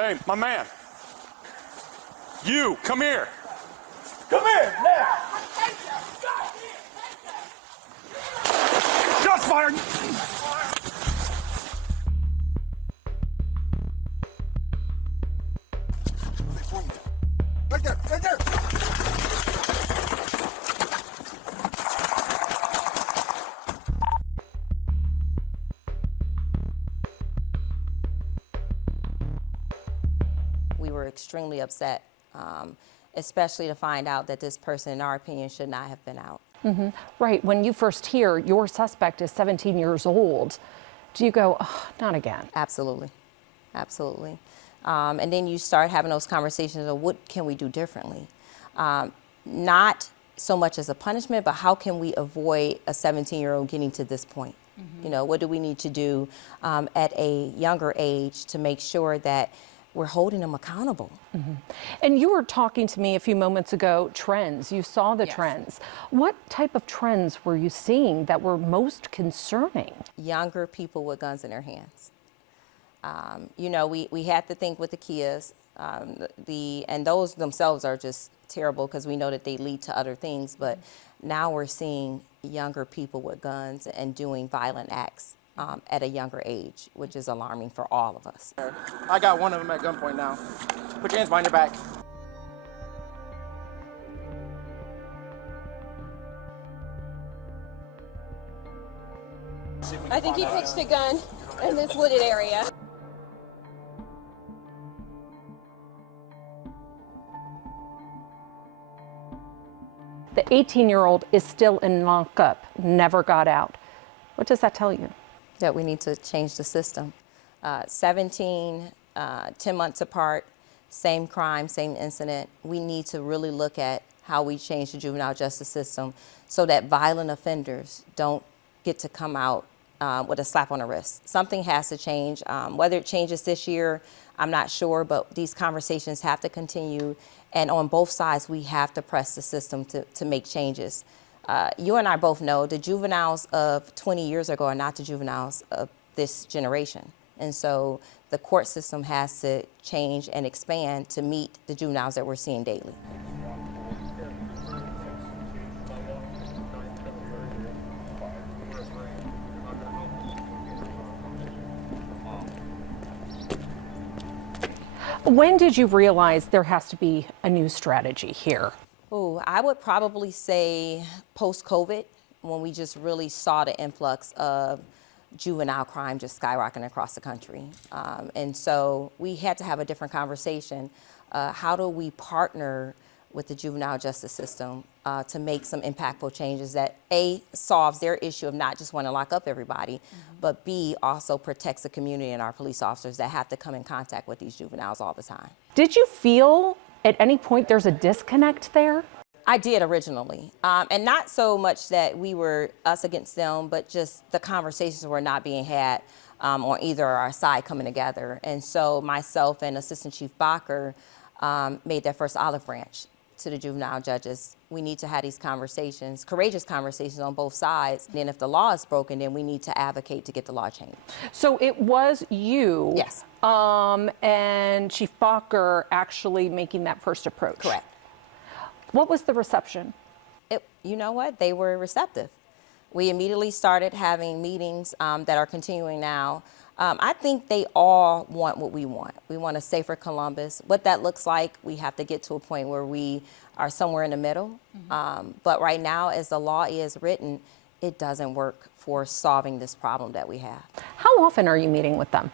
Hey, my man. You, come here. Come here, now. Shots fired. Right there, right there. We were extremely upset, especially to find out that this person, in our opinion, should not have been out. Mm-hmm. Right. When you first hear your suspect is 17 years old, do you go, oh, not again? Absolutely. Absolutely. And then you start having those conversations of what can we do differently? Not so much as a punishment, but how can we avoid a 17-year-old getting to this point? Mm-hmm. You know, what do we need to do at a younger age to make sure that we're holding them accountable? Mm-hmm. And you were talking to me a few moments ago, trends. You saw the Yes. trends. What type of trends were you seeing that were most concerning? Younger people with guns in their hands. You know, we had to think with the Kias, and those themselves are just terrible because we know that they lead to other things, but now we're seeing younger people with guns and doing violent acts at a younger age, which is alarming for all of us. I got one of them at gunpoint now. Put your hands behind your back. I think he pitched a gun in this wooded area. The 18-year-old is still in lockup, never got out. What does that tell you? That we need to change the system. 17, 10 months apart, same crime, same incident. We need to really look at how we change the juvenile justice system so that violent offenders don't get to come out with a slap on the wrist. Something has to change. Whether it changes this year, I'm not sure, but these conversations have to continue. And on both sides, we have to press the system to make changes. You and I both know the juveniles of 20 years ago are not the juveniles of this generation. And so the court system has to change and expand to meet the juveniles that we're seeing daily. When did you realize there has to be a new strategy here? Oh, I would probably say post-COVID, when we just really saw the influx of juvenile crime just skyrocketing across the country. And so we had to have a different conversation. How do we partner with the juvenile justice system to make some impactful changes that A, solves their issue of not just wanting to lock up everybody, but B, also protects the community and our police officers that have to come in contact with these juveniles all the time. Did you feel at any point there's a disconnect there? I did originally, and not so much that we were us against them, but just the conversations were not being had on either our side coming together. And so myself and Assistant Chief Bacher made that first olive branch to the juvenile judges. We need to have these conversations, courageous conversations on both sides. And then if the law is broken, then we need to advocate to get the law changed. So it was you, Yes. And Chief Bacher actually making that first approach. Correct. What was the reception? You know what? They were receptive. We immediately started having meetings that are continuing now. I think they all want what we want. We want a safer Columbus. What that looks like, we have to get to a point where we are somewhere in the middle. But right now, as the law is written, it doesn't work for solving this problem that we have. How often are you meeting with them?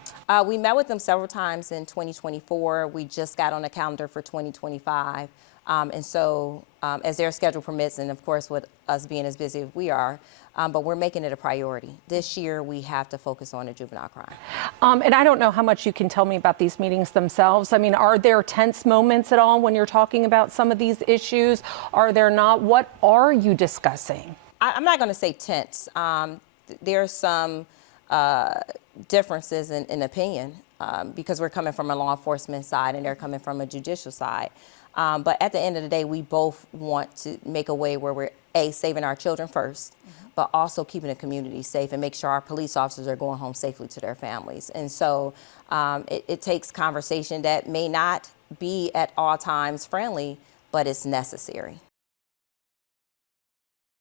We met with them several times in 2024. We just got on the calendar for 2025. And so as their schedule permits, and of course with us being as busy as we are, but we're making it a priority. This year we have to focus on the juvenile crime. And I don't know how much you can tell me about these meetings themselves. I mean, are there tense moments at all when you're talking about some of these issues? Are there not? What are you discussing? I'm not going to say tense. There's some differences in opinion because we're coming from a law enforcement side and they're coming from a judicial side. But at the end of the day, we both want to make a way where we're, A, saving our children first, but also keeping the community safe and make sure our police officers are going home safely to their families. And so it takes conversation that may not be at all times friendly, but it's necessary.